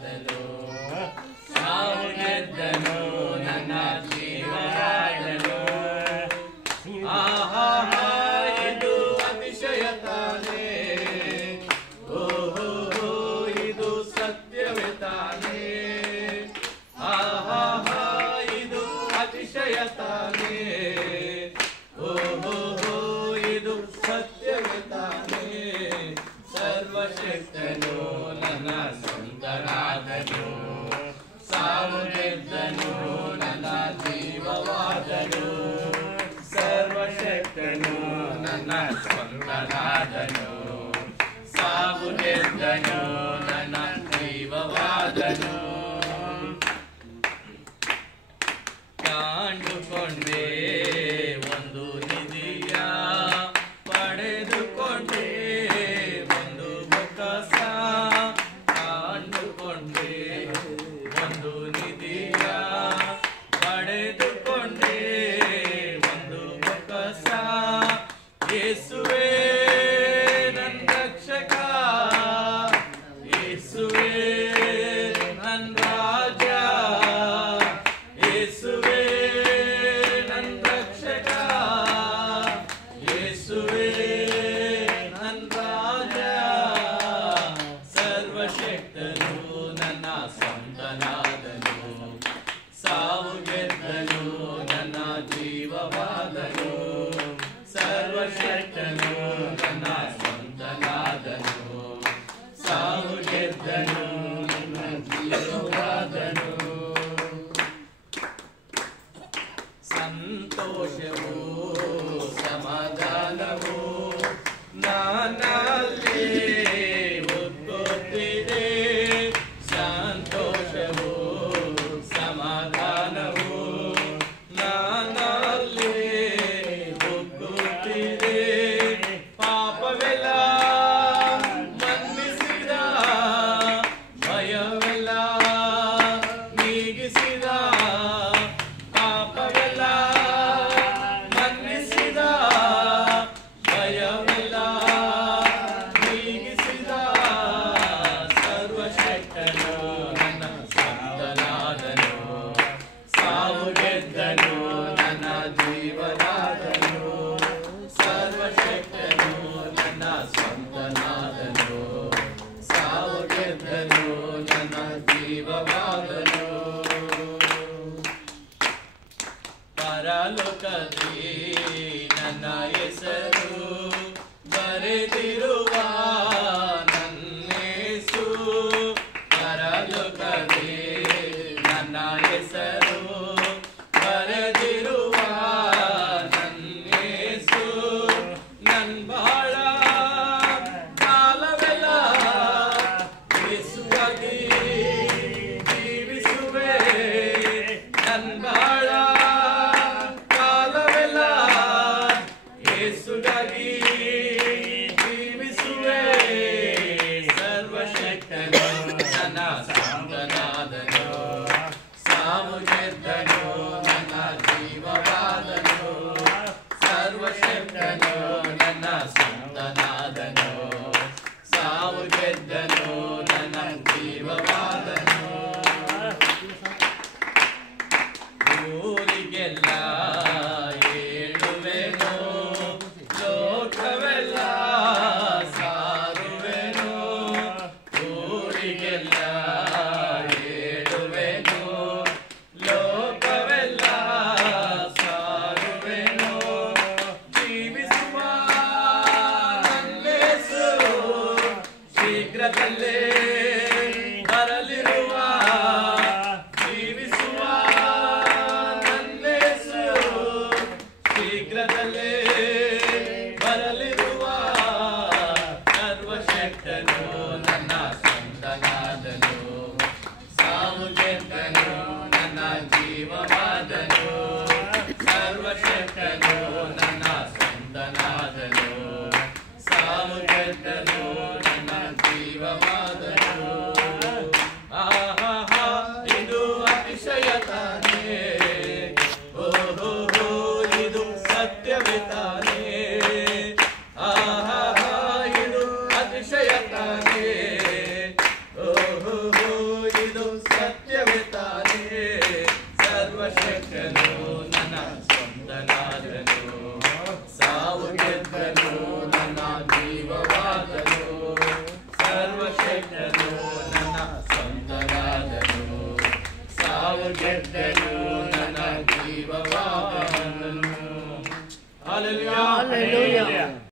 ಸಂತನಾದನು, ಸಾವು ಗೆದ್ದನು, ನನ್ನ ಜೀವವಾದನು. ಆಹಾ ಇದು ಅತಿಶಯ ತಾನೇ, ಓಹೋ ಇದು ಸತ್ಯವೇ ತಾನೇ. ಆಹಾ ಇದು ಅತಿಶಯ ತಾನೇ, ಓಹೋ ಇದು ಸತ್ಯವೇ ತಾನೇ. ಸರ್ವಶಕ್ತನು ನನ್ನ ಸಂತನಾದನು, ಸಾವು ಗೆದ್ದನು, ನನ್ನ ಜೀವವಾದನು. ಸರ್ವಶಕ್ತನು ನನ್ನ ಸಂತನಾದನು, ಸಾವು ಗೆದ್ದನು, ನನ್ನ ಜೀವವಾದನು. ಕಂಡುಕೊಂಡೆ ಒಂದು ನಿಧಿಯ, ಪಡೆದುಕೊಂಡೆ ಒಂದು ಬೊಕ್ಕಸ. ಕಂಡುಕೊಂಡೆ ಒಂದು ನಿಧಿಯ, ಪಡೆದುಕೊಂಡೆ ಒಂದು ಬೊಕ್ಕಸ. ಯೇಸುವೇ ನನ್ನ ರಕ್ಷಕ, ಯೇಸುವೇ ನನ್ನ ರಾಜ, ಯೇಸುವೇ ನನ್ನ ರಕ್ಷಕ, ಯೇಸುವೇ ನನ್ನ ರಾಜ. ಸರ್ವಶಕ್ತನು ನನ್ನ ಸಂತನಾದನು, ಸಾವು ಗೆದ್ದನು, ನನ್ನ ಜೀವವಾದನು. ಸರ್ವಶಕ್ತನು ನನ್ನ ಸಂತನಾದನು, ಸಾವು ಗೆದ್ದನು, ನನ್ನ ಜೀವವಾದನು. ಸಂತೋಷವು ಸಮಾಧಾನವು ನನ್ನಲ್ಲಿ ಉಕ್ಕುತ್ತಿದೆ. ಸಂತೋಷವು ಸಮಾಧಾನವು ನನ್ನಲ್ಲಿ ಉಕ್ಕುತ್ತಿದೆ. ಪಾಪವೆಲ್ಲ ಮನ್ನಿಸಿದ, ಭಯವೆಲ್ಲ ನೀಗಿಸಿದ. ಪಾಪವೆಲ್ಲ ಮನ್ನಿಸಿದ, ಭಯವೆಲ್ಲ ನೀಗಿಸಿದ. ಸರ್ವಶಕ್ತನು ನನ್ನ ಸಂತನಾದನು, ಸಾವು ಗೆದ್ದನು, ನನ್ನ ಜೀವನಾದನು. ಸರ್ವಶಕ್ತನು ನನ್ನ ಸಂತನಾದನು, ಸಾವು ಗೆದ್ದನು, ನನ್ನ ಜೀವವಾದನು. ಪರಲೋಕದಲ್ಲಿ ನನ್ನ ಹೆಸರು ಬರೆದಿರುವ ನನ್ನೇಸು, ಪರಲೋಕದಲ್ಲಿ ನನ್ನ ಹೆಸರು ಬರೆದಿರುವ ನನ್ನೇಸು. ನನ್ ಬಾಳ ಕಾಲವೆಲ್ಲ ಯೇಸುವಾಗಿ ಜೀವಿಸುವೆ. ನನ್ ಬಾಳ ಕಾಲವೆಲ್ಲ ಯೇಸುಗಾಗಿ ಜೀವಿಸುವೆ. ಸರ್ವಶಕ್ತನು ನನ್ನ ಸಂತನಾದನು, ಸಾವು ಗೆದ್ದನು, ನನ್ನ ಜೀವವಾದನು. ಸರ್ವಶಕ್ತನು ನನ್ನ ಸಂತನಾದನು, ಸಾವು ಗೆದ್ದನು, ನನ್ನ ಜೀವವಾದನು. ಊರಿಗೆಲ್ಲ ಹೇಳುವೆನು, ಲೋಕವೆಲ್ಲ ಸಾರುವೆನು. ಊರಿಗೆಲ್ಲ ಹೇಳುವೆನು, ಲೋಕವೆಲ್ಲ ಸಾರುವೆನು. ಜೀವಿಸುವ ನನ್ನೇಸು ಶೀಘ್ರದಲ್ಲೇ ಬರಲಿರುವ. ಜೀವಿಸುವ ನನ್ನೇಸು ಶೀಘ್ರದಲ್ಲೇ ಬರಲಿರುವ. ಸರ್ವಶಕ್ತನು ನನ್ನ ಸಂತನಾದನು, ಸಾವು ಗೆದ್ದನು, ನನ್ನ ಜೀವವಾದನು. ಸರ್ವಶಕ್ತನು ನನ್ನ ಸಂತನಾದನು, ಸಾವು ಗೆದ್ದನು, ನನ್ನ ಜೀವವಾದನು. ಆಹಾ ಇದು ಅತಿಶಯ ತಾನೇ, ಓಹೋ ಇದು ಸತ್ಯವೇ ತಾನೇ. ಆಹಾ ಇದು ಅತಿಶಯ ತಾನೇ, ಓಹೋ ಗೆದ್ದನು ನನ್ನ ಜೀವವಾದನು. ಹಲ್ಲೆಲೂಯಾ. Hallelujah.